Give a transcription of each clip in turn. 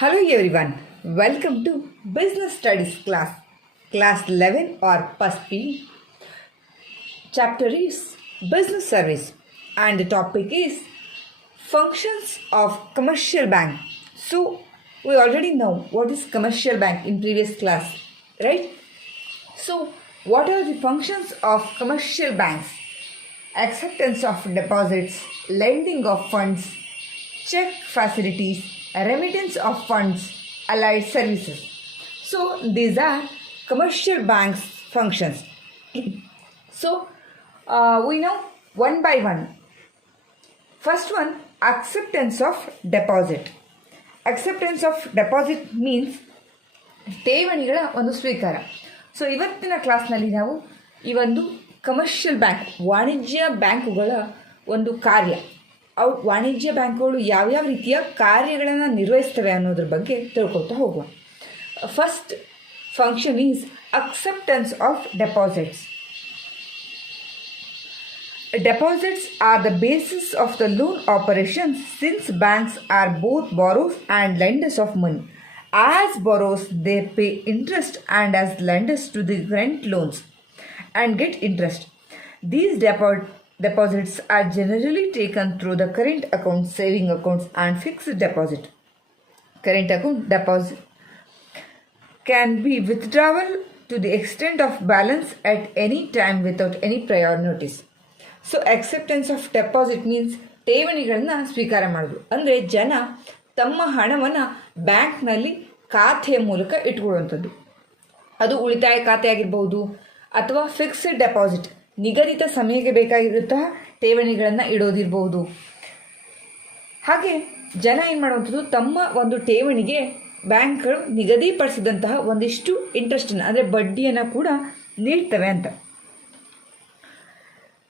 Hello everyone, welcome to Business Studies class 11 or PUSP. Chapter is Business Service and the topic is Functions of Commercial Bank. So, we already know what is commercial bank in previous class, right? So, what are the functions of commercial banks? Acceptance of deposits, lending of funds, check facilities, remittance of funds, allied services. So these are commercial banks functions. So we know one by one. First one, acceptance of deposit. Acceptance of deposit means ಠೇವಣಿಗಳ ಒಂದು ಸ್ವೀಕಾರ. So ಇವತ್ತಿನ ಕ್ಲಾಸ್ನಲ್ಲಿ ನಾವು ಈ ಒಂದು commercial bank ವಾಣಿಜ್ಯ ಬ್ಯಾಂಕುಗಳ ಒಂದು ಕಾರ್ಯ, ಅವು ವಾಣಿಜ್ಯ ಬ್ಯಾಂಕುಗಳು ಯಾವ್ಯಾವ ರೀತಿಯ ಕಾರ್ಯಗಳನ್ನು ನಿರ್ವಹಿಸ್ತವೆ ಅನ್ನೋದ್ರ ಬಗ್ಗೆ ತಿಳ್ಕೊತಾ ಹೋಗುವ. First function is acceptance of deposits. Deposits are the basis of the loan operations since banks are both borrowers and lenders of money. As borrowers, they pay interest and as lenders to the grant loans and get interest. These deposits are generally taken through the current accounts, saving accounts and fixed deposit. Current account deposit can be withdrawal to the extent of balance at any time without any prior notice. So acceptance of deposit means ಠೇವಣಿಗಳನ್ನ ಸ್ವೀಕಾರ ಮಾಡೋದು. ಅಂದರೆ ಜನ ತಮ್ಮ ಹಣವನ್ನು ಬ್ಯಾಂಕ್ನಲ್ಲಿ ಖಾತೆಯ ಮೂಲಕ ಇಟ್ಕೊಳ್ಳುವಂಥದ್ದು. ಅದು ಉಳಿತಾಯ ಖಾತೆ ಆಗಿರ್ಬೋದು ಅಥವಾ ಫಿಕ್ಸ್ಡ್ ಡೆಪಾಸಿಟ್, ನಿಗದಿತ ಸಮಯಕ್ಕೆ ಬೇಕಾಗಿರುತ್ತಹ ಠೇವಣಿಗಳನ್ನು ಇಡೋದಿರ್ಬೋದು. ಹಾಗೆ ಜನ ಏನು ಮಾಡುವಂಥದ್ದು, ತಮ್ಮ ಒಂದು ಠೇವಣಿಗೆ ಬ್ಯಾಂಕ್ಗಳು ನಿಗದಿಪಡಿಸಿದಂತಹ ಒಂದಿಷ್ಟು ಇಂಟ್ರೆಸ್ಟನ್ನು ಅಂದರೆ ಬಡ್ಡಿಯನ್ನು ಕೂಡ ನೀಡ್ತವೆ ಅಂತ.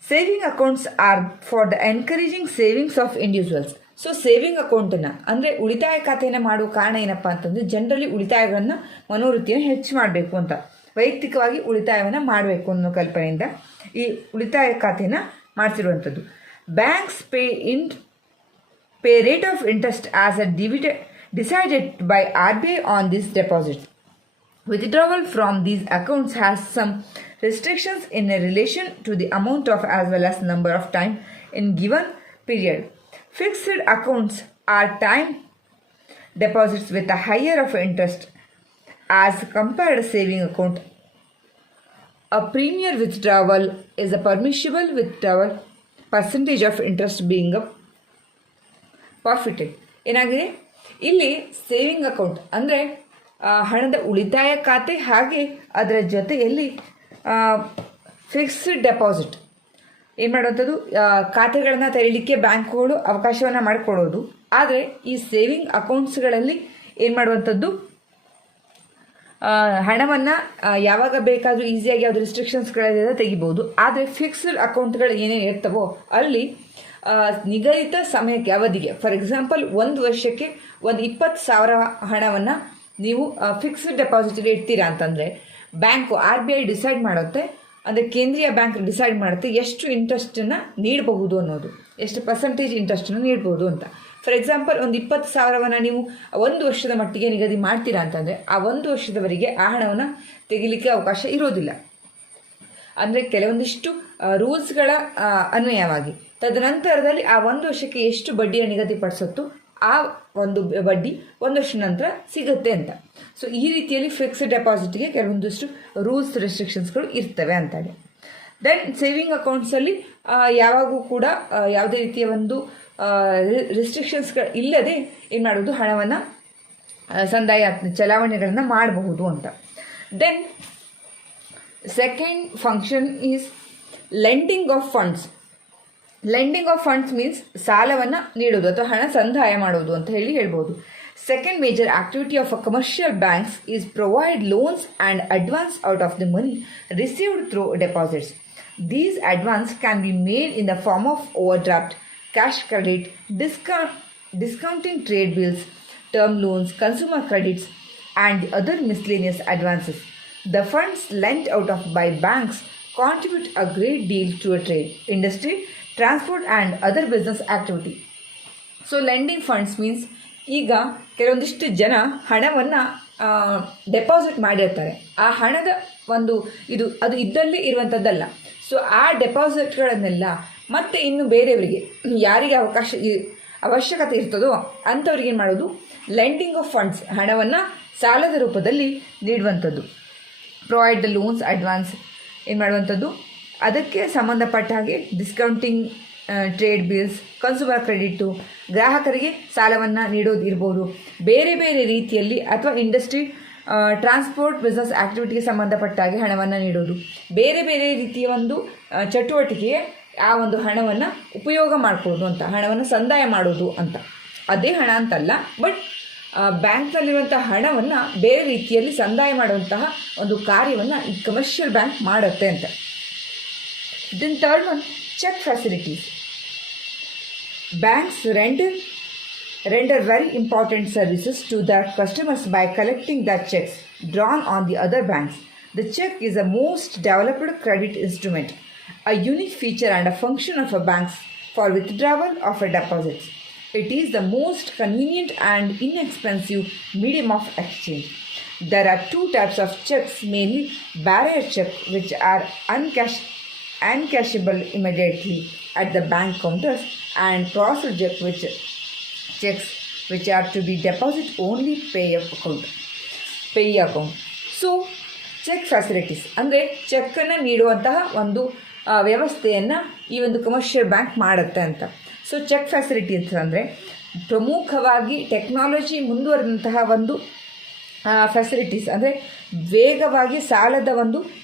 Saving accounts are for the encouraging savings of individuals. So saving ಅಕೌಂಟನ್ನು ಅಂದರೆ ಉಳಿತಾಯ ಖಾತೆಯನ್ನು ಮಾಡುವ ಕಾರಣ ಏನಪ್ಪ ಅಂತಂದರೆ, ಜನರಲಿ ಉಳಿತಾಯಗಳನ್ನು ಮನೋವೃತ್ತಿಯನ್ನು ಹೆಚ್ಚು ಮಾಡಬೇಕು ಅಂತ, ವೈಯಕ್ತಿಕವಾಗಿ ಉಳಿತಾಯವನ್ನು ಮಾಡಬೇಕು ಅನ್ನೋ ಕಲ್ಪನೆಯಿಂದ ಈ ಉಳಿತಾಯ ಖಾತೆಯನ್ನು ಮಾಡಿಸಿರುವಂಥದ್ದು. Banks pay rate of interest as a decided by RBI on this deposits. Withdrawal from these accounts has some restrictions in relation to the amount of as well as number of time in given period. Fixed accounts are time deposits with a higher of interest as compared saving account. A premier withdrawal is a permissible withdrawal percentage of interest being a forfeited. ಏನಾಗಿದೆ ಇಲ್ಲಿ saving account ಅಂದರೆ ಹಣದ ಉಳಿತಾಯ ಖಾತೆ, ಹಾಗೆ ಅದರ ಜೊತೆಯಲ್ಲಿ fixed deposit ಏನು ಮಾಡುವಂಥದ್ದು, ಖಾತೆಗಳನ್ನು ತೆರೀಲಿಕ್ಕೆ ಬ್ಯಾಂಕ್ಗಳು ಅವಕಾಶವನ್ನು ಮಾಡಿಕೊಡೋದು. ಆದರೆ ಈ ಸೇವಿಂಗ್ ಅಕೌಂಟ್ಸ್ಗಳಲ್ಲಿ ಏನು ಮಾಡುವಂಥದ್ದು, ಹಣವನ್ನು ಯಾವಾಗ ಬೇಕಾದರೂ ಈಸಿಯಾಗಿ ಯಾವುದು ರಿಸ್ಟ್ರಿಕ್ಷನ್ಸ್ಗಳಿಂದ ತೆಗಿಬೋದು. ಆದರೆ ಫಿಕ್ಸ್ಡ್ ಅಕೌಂಟ್ಗಳು ಏನೇನು ಇರ್ತವೋ ಅಲ್ಲಿ ನಿಗದಿತ ಸಮಯಕ್ಕೆ, ಅವಧಿಗೆ, ಫಾರ್ ಎಕ್ಸಾಂಪಲ್ 1 ವರ್ಷಕ್ಕೆ ಒಂದು 20,000 ಹಣವನ್ನು ನೀವು ಫಿಕ್ಸ್ಡ್ ಡೆಪಾಸಿಟ್ಗೆ ಇಡ್ತೀರಾ ಅಂತಂದರೆ ಬ್ಯಾಂಕು RBI ಡಿಸೈಡ್ ಮಾಡುತ್ತೆ, ಅಂದರೆ ಕೇಂದ್ರೀಯ ಬ್ಯಾಂಕ್ ಡಿಸೈಡ್ ಮಾಡುತ್ತೆ ಎಷ್ಟು ಇಂಟ್ರೆಸ್ಟನ್ನು ನೀಡಬಹುದು ಅನ್ನೋದು, ಎಷ್ಟು ಪರ್ಸೆಂಟೇಜ್ ಇಂಟ್ರೆಸ್ಟನ್ನು ನೀಡ್ಬೋದು ಅಂತ. ಫಾರ್ ಎಕ್ಸಾಂಪಲ್ ಒಂದು 20,000ವನ್ನು ನೀವು 1 ವರ್ಷದ ಮಟ್ಟಿಗೆ ನಿಗದಿ ಮಾಡ್ತೀರಾ ಅಂತಂದರೆ ಆ 1 ವರ್ಷದವರೆಗೆ ಆ ಹಣವನ್ನು ತೆಗಿಲಿಕ್ಕೆ ಅವಕಾಶ ಇರೋದಿಲ್ಲ. ಅಂದರೆ ಕೆಲವೊಂದಿಷ್ಟು ರೂಲ್ಸ್ಗಳ ಅನ್ವಯವಾಗಿ ತದನಂತರದಲ್ಲಿ ಆ 1 ವರ್ಷಕ್ಕೆ ಎಷ್ಟು ಬಡ್ಡಿಯನ್ನು ನಿಗದಿಪಡಿಸುತ್ತೋ ಆ ಒಂದು ಬಡ್ಡಿ 1 ವರ್ಷ ನಂತರ ಸಿಗುತ್ತೆ ಅಂತ. ಸೊ ಈ ರೀತಿಯಲ್ಲಿ ಫಿಕ್ಸ್ಡ್ ಡೆಪಾಸಿಟ್ಗೆ ಕೆಲವೊಂದಿಷ್ಟು ರೂಲ್ಸ್ ರೆಸ್ಟ್ರಿಕ್ಷನ್ಸ್ಗಳು ಇರ್ತವೆ ಅಂತೇಳಿ. ದೆನ್ ಸೇವಿಂಗ್ ಅಕೌಂಟ್ಸಲ್ಲಿ ಯಾವಾಗೂ ಕೂಡ ಯಾವುದೇ ರೀತಿಯ ಒಂದು ರೆಸ್ಟ್ರಿಕ್ಷನ್ಸ್ಗಳು ಇಲ್ಲದೆ ಏನು ಮಾಡೋದು, ಹಣವನ್ನು ಸಂದಾಯ ಚಲಾವಣೆಗಳನ್ನು ಮಾಡಬಹುದು ಅಂತ. Then second function is lending of funds. Lending of funds means ಸಾಲವನ್ನು ನೀಡೋದು ಅಥವಾ ಹಣ ಸಂದಾಯ ಮಾಡೋದು ಅಂತ ಹೇಳ್ಬೋದು. Second major activity of a commercial banks is provide loans and advance out of the money received through deposits. These advance can be made in the form of overdraft, cash credit, discounting trade bills, term loans, consumer credits and other miscellaneous advances. The funds lent out of by banks contribute a great deal to a trade, industry, transport and other business activity. So lending funds means ಈಗ ಕೆಲವೊಂದಿಷ್ಟು ಜನ ಹಣವನ್ನು deposit ಮಾಡಿರ್ತಾರೆ. ಆ ಹಣದ ಅದು ಇದ್ದಲ್ಲಿ ಇರುವಂಥದ್ದಲ್ಲ. So ಆ ಡೆಪಾಸಿಟ್ಗಳನ್ನೆಲ್ಲ ಮತ್ತೆ ಇನ್ನು ಬೇರೆಯವರಿಗೆ ಯಾರಿಗೆ ಅವಶ್ಯಕತೆ ಇರ್ತದೋ ಅಂಥವ್ರಿಗೆ ಏನು ಮಾಡೋದು, ಲೆಂಡಿಂಗ್ ಆಫ್ ಫಂಡ್ಸ್, ಹಣವನ್ನು ಸಾಲದ ರೂಪದಲ್ಲಿ ನೀಡುವಂಥದ್ದು, ಪ್ರೊವೈಡ್ ದ ಲೋನ್ಸ್ ಅಡ್ವಾನ್ಸ್ ಏನು ಮಾಡುವಂಥದ್ದು. ಅದಕ್ಕೆ ಸಂಬಂಧಪಟ್ಟ ಹಾಗೆ discounting trade bills, consumer credit, ಗ್ರಾಹಕರಿಗೆ ಸಾಲವನ್ನು ನೀಡೋದು ಇರ್ಬೋದು. ಬೇರೆ ಬೇರೆ ರೀತಿಯಲ್ಲಿ ಅಥವಾ ಇಂಡಸ್ಟ್ರಿ, ಟ್ರಾನ್ಸ್ಪೋರ್ಟ್, ಬಿಸ್ನೆಸ್ ಆ್ಯಕ್ಟಿವಿಟಿಗೆ ಸಂಬಂಧಪಟ್ಟ ಹಾಗೆ ಹಣವನ್ನು ನೀಡೋದು, ಬೇರೆ ಬೇರೆ ರೀತಿಯ ಚಟುವಟಿಕೆಗೆ ಆ ಹಣವನ್ನು ಉಪಯೋಗ ಮಾಡ್ಕೊಳ್ಳೋದು ಅಂತ, ಹಣವನ್ನು ಸಂದಾಯ ಮಾಡೋದು ಅಂತ. ಅದೇ ಹಣ ಅಂತಲ್ಲ, ಬಟ್ ಬ್ಯಾಂಕ್ನಲ್ಲಿರುವಂಥ ಹಣವನ್ನು ಬೇರೆ ರೀತಿಯಲ್ಲಿ ಸಂದಾಯ ಮಾಡುವಂತಹ ಕಾರ್ಯವನ್ನು ಈ ಕಮರ್ಷಿಯಲ್ ಬ್ಯಾಂಕ್ ಮಾಡುತ್ತೆ ಅಂತ. Then third one, cheque facilities. Banks render very important services to their customers by collecting their checks drawn on the other banks. The check is the most developed credit instrument, a unique feature and a function of a bank for withdrawal of a deposit. It is the most convenient and inexpensive medium of exchange. There are two types of checks, mainly barrier check, which are uncashable immediately at the bank counters, and crossed checks which are to be deposit only pay account. So cheque facilities ಅಂದರೆ ಚೆಕ್ಕನ್ನು ನೀಡುವಂತಹ ವ್ಯವಸ್ಥೆಯನ್ನು ಈ commercial bank ಮಾಡುತ್ತೆ ಅಂತ. So cheque facilities ಅಂದರೆ ಪ್ರಮುಖವಾಗಿ technology ಮುಂದುವರೆದಂತಹ facilities, ಅಂದರೆ ವೇಗವಾಗಿ ಸಾಲದ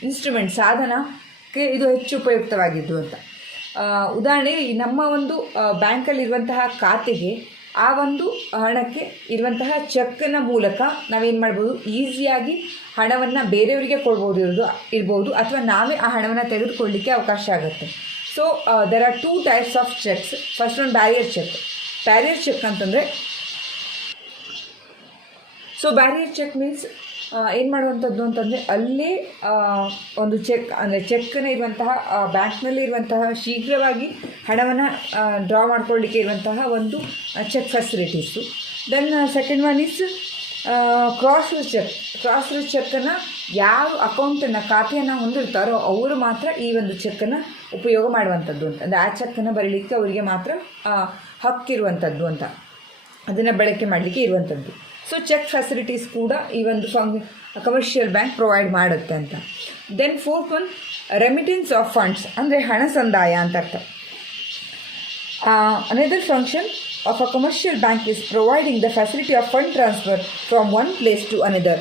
ಇನ್ಸ್ಟ್ರೂಮೆಂಟ್, ಸಾಧನಕ್ಕೆ ಇದು ಹೆಚ್ಚು ಉಪಯುಕ್ತವಾಗಿದ್ದು ಅಂತ. ಉದಾಹರಣೆಗೆ ನಮ್ಮ ಬ್ಯಾಂಕಲ್ಲಿರುವಂತಹ ಖಾತೆಗೆ ಆ ಹಣಕ್ಕೆ ಇರುವಂತಹ ಚೆಕ್ನ ಮೂಲಕ ನಾವೇನು ಮಾಡ್ಬೋದು, ಈಸಿಯಾಗಿ ಹಣವನ್ನು ಬೇರೆಯವರಿಗೆ ಇರ್ಬೋದು ಅಥವಾ ನಾವೇ ಆ ಹಣವನ್ನು ತೆಗೆದುಕೊಳ್ಳಲಿಕ್ಕೆ ಅವಕಾಶ ಆಗುತ್ತೆ. So there are two types of cheques. First one bearer cheque. Bearer cheque ಅಂತಂದರೆ, ಸೊ ಬ್ಯಾರಿಯರ್ ಚೆಕ್ ಮೀನ್ಸ್ ಏನು ಮಾಡುವಂಥದ್ದು ಅಂತಂದರೆ, ಅಲ್ಲೇ ಚೆಕ್ ಅಂದರೆ ಚೆಕ್ಕನ್ನು ಇರುವಂತಹ ಬ್ಯಾಂಕ್ನಲ್ಲಿ ಇರುವಂತಹ ಶೀಘ್ರವಾಗಿ ಹಣವನ್ನು ಡ್ರಾ ಮಾಡ್ಕೊಳ್ಳಿಕ್ಕೆ ಇರುವಂತಹ cheque facilities. Then second one is cross cheque. Cross ಚೆಕ್ಕನ್ನು ಯಾವ ಅಕೌಂಟನ್ನು, ಖಾತೆಯನ್ನು ಹೊಂದಿರ್ತಾರೋ ಅವರು ಮಾತ್ರ ಈ ಚೆಕ್ಕನ್ನು ಉಪಯೋಗ ಮಾಡುವಂಥದ್ದು ಅಂತ. ಅಂದರೆ ಆ ಚೆಕ್ಕನ್ನು ಬರೀಲಿಕ್ಕೆ ಅವರಿಗೆ ಮಾತ್ರ ಹಕ್ಕಿರುವಂಥದ್ದು ಅಂತ, ಅದನ್ನು ಬಳಕೆ ಮಾಡಲಿಕ್ಕೆ ಇರುವಂಥದ್ದು. ಸೊ ಚೆಕ್ ಫೆಸಿಲಿಟೀಸ್ ಕೂಡ ಈ ಕಮರ್ಷಿಯಲ್ ಬ್ಯಾಂಕ್ ಪ್ರೊವೈಡ್ ಮಾಡುತ್ತೆ ಅಂತ. Then fourth one, remittance of funds ಅಂದರೆ ಹಣ ಸಂದಾಯ ಅಂತ ಅರ್ಥ. Another function of a commercial bank is providing the facility of fund transfer from one place to another.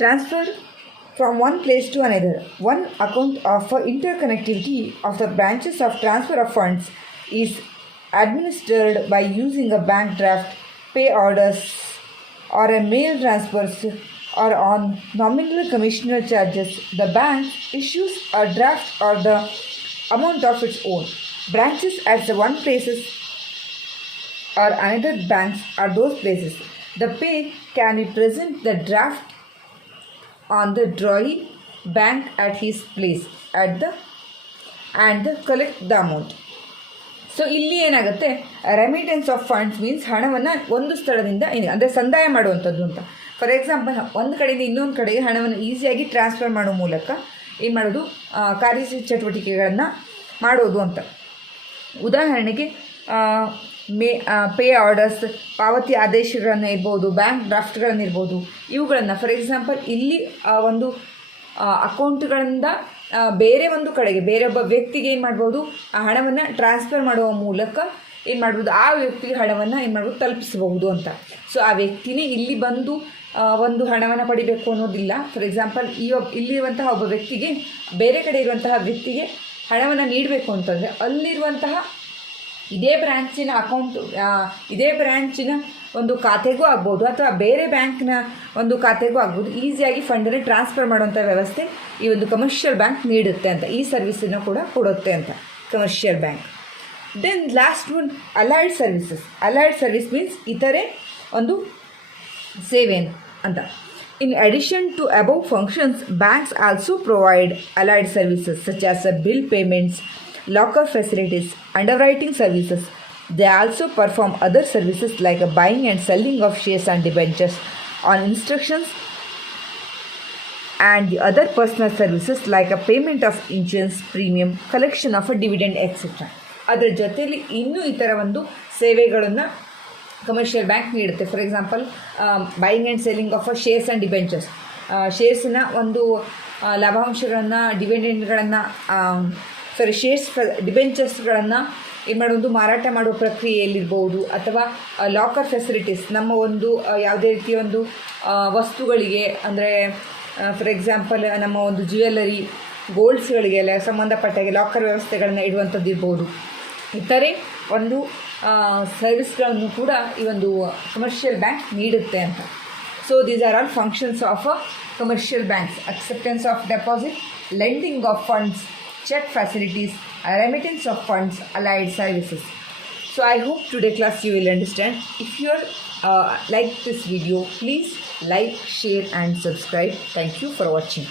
Transfer from one place to another. One account of interconnectivity of the branches of transfer of funds is administered by using a bank draft, pay orders, or a mail transfers, or on nominal commissioner charges. The bank issues a draft or the amount of its own. Branches at the one places or another banks are those places. The pay can be present the draft on the drawee bank at his place and collect the amount. So ಇಲ್ಲಿ ಏನಾಗುತ್ತೆ, remittance of funds means ಹಣವನ್ನು ಒಂದು ಸ್ಥಳದಿಂದ ಅಂದರೆ ಸಂದಾಯ ಮಾಡುವಂಥದ್ದು ಅಂತ. For example, ಒಂದು ಕಡೆಯಿಂದ ಇನ್ನೊಂದು ಕಡೆಗೆ ಹಣವನ್ನು ಈಸಿಯಾಗಿ ಟ್ರಾನ್ಸ್ಫರ್ ಮಾಡೋ ಮೂಲಕ ಏನು ಮಾಡೋದು, ಕಾರ್ಯಚಟುವಟಿಕೆಗಳನ್ನು ಮಾಡೋದು ಅಂತ. ಉದಾಹರಣೆಗೆ ಪೇ ಆರ್ಡರ್ಸ್, ಪಾವತಿ ಆದೇಶಗಳನ್ನು ಇರ್ಬೋದು, ಬ್ಯಾಂಕ್ ಡ್ರಾಫ್ಟ್ಗಳನ್ನು ಇರ್ಬೋದು, ಇವುಗಳನ್ನು ಫಾರ್ ಎಕ್ಸಾಂಪಲ್ ಇಲ್ಲಿ ಅಕೌಂಟ್ಗಳಿಂದ ಬೇರೆ ಕಡೆಗೆ ಬೇರೊಬ್ಬ ವ್ಯಕ್ತಿಗೆ ಏನು ಮಾಡ್ಬೋದು, ಆ ಹಣವನ್ನು ಟ್ರಾನ್ಸ್ಫರ್ ಮಾಡುವ ಮೂಲಕ ಏನು ಮಾಡ್ಬೋದು, ಆ ವ್ಯಕ್ತಿಗೆ ಹಣವನ್ನು ಏನು ಮಾಡ್ಬೋದು, ತಲುಪಿಸಬಹುದು ಅಂತ. ಸೊ ಆ ವ್ಯಕ್ತಿನೇ ಇಲ್ಲಿ ಬಂದು ಹಣವನ್ನು ಪಡಿಬೇಕು ಅನ್ನೋದಿಲ್ಲ. ಫಾರ್ ಎಕ್ಸಾಂಪಲ್, ಇಲ್ಲಿರುವಂತಹ ಒಬ್ಬ ವ್ಯಕ್ತಿಗೆ ಬೇರೆ ಕಡೆ ಇರುವಂತಹ ವ್ಯಕ್ತಿಗೆ ಹಣವನ್ನು ನೀಡಬೇಕು ಅಂತಂದರೆ ಅಲ್ಲಿರುವಂತಹ ಇದೇ ಬ್ರ್ಯಾಂಚಿನ ಅಕೌಂಟು, ಇದೇ ಬ್ರ್ಯಾಂಚಿನ ಖಾತೆಗೂ ಆಗ್ಬೋದು ಅಥವಾ ಬೇರೆ ಬ್ಯಾಂಕ್ನ ಖಾತೆಗೂ ಆಗ್ಬೋದು, ಈಸಿಯಾಗಿ ಫಂಡನ್ನು ಟ್ರಾನ್ಸ್ಫರ್ ಮಾಡುವಂಥ ವ್ಯವಸ್ಥೆ ಈ ಕಮರ್ಷಿಯಲ್ ಬ್ಯಾಂಕ್ ನೀಡುತ್ತೆ ಅಂತ. ಈ ಸರ್ವಿಸನ್ನು ಕೂಡ ಕೊಡುತ್ತೆ ಅಂತ commercial bank. Then last one, allied services. Allied service means ಇತರೆ ಸೇವೆ ಅಂತ. In addition to above functions, banks also provide allied services such as bill payments, locker facilities, underwriting services, They also perform other services like a buying and selling of shares and debentures on instructions, and the other personal services like a payment of insurance premium, collection of a dividend, etc. ಅದರ ಜೊತೆಯಲ್ಲಿ ಇನ್ನೂ ಇತರ ಒಂದು ಸೇವೆಗಳನ್ನು commercial bank ನೀಡುತ್ತೆ. For example, buying and selling of a shares and debentures, ಶೇರ್ಸಿನ ಒಂದು ಲಾಭಾಂಶಗಳನ್ನು, ಡಿವಿಡೆಂಡ್ಗಳನ್ನು, ಶೇರ್ಸ್ ಡಿಬೆಂಚರ್ಸ್ಗಳನ್ನು ಏನು ಮಾಡೋದು, ಮಾರಾಟ ಮಾಡುವ ಪ್ರಕ್ರಿಯೆಯಲ್ಲಿರ್ಬೋದು, ಅಥವಾ ಲಾಕರ್ ಫೆಸಿಲಿಟೀಸ್, ನಮ್ಮ ಒಂದು ಯಾವುದೇ ರೀತಿಯ ಒಂದು ವಸ್ತುಗಳಿಗೆ, ಅಂದರೆ ಫಾರ್ ಎಕ್ಸಾಂಪಲ್ ನಮ್ಮ ಒಂದು ಜ್ಯುವೆಲ್ಲರಿ, ಗೋಲ್ಡ್ಸ್ಗಳಿಗೆಲ್ಲ ಸಂಬಂಧಪಟ್ಟಾಗೆ ಲಾಕರ್ ವ್ಯವಸ್ಥೆಗಳನ್ನ ಇಡುವಂಥದ್ದು ಇರ್ಬೋದು. ಇತರೆ ಒಂದು ಸರ್ವಿಸ್ಗಳನ್ನು ಕೂಡ ಈ ಒಂದು ಕಮರ್ಷಿಯಲ್ ಬ್ಯಾಂಕ್ ನೀಡುತ್ತೆ ಅಂತ. So these are all functions of a commercial banks: acceptance of deposit, lending of funds, check facilities, remittance of funds, allied services. So I hope today class you will understand. If you like this video, please like, share and subscribe. Thank you for watching.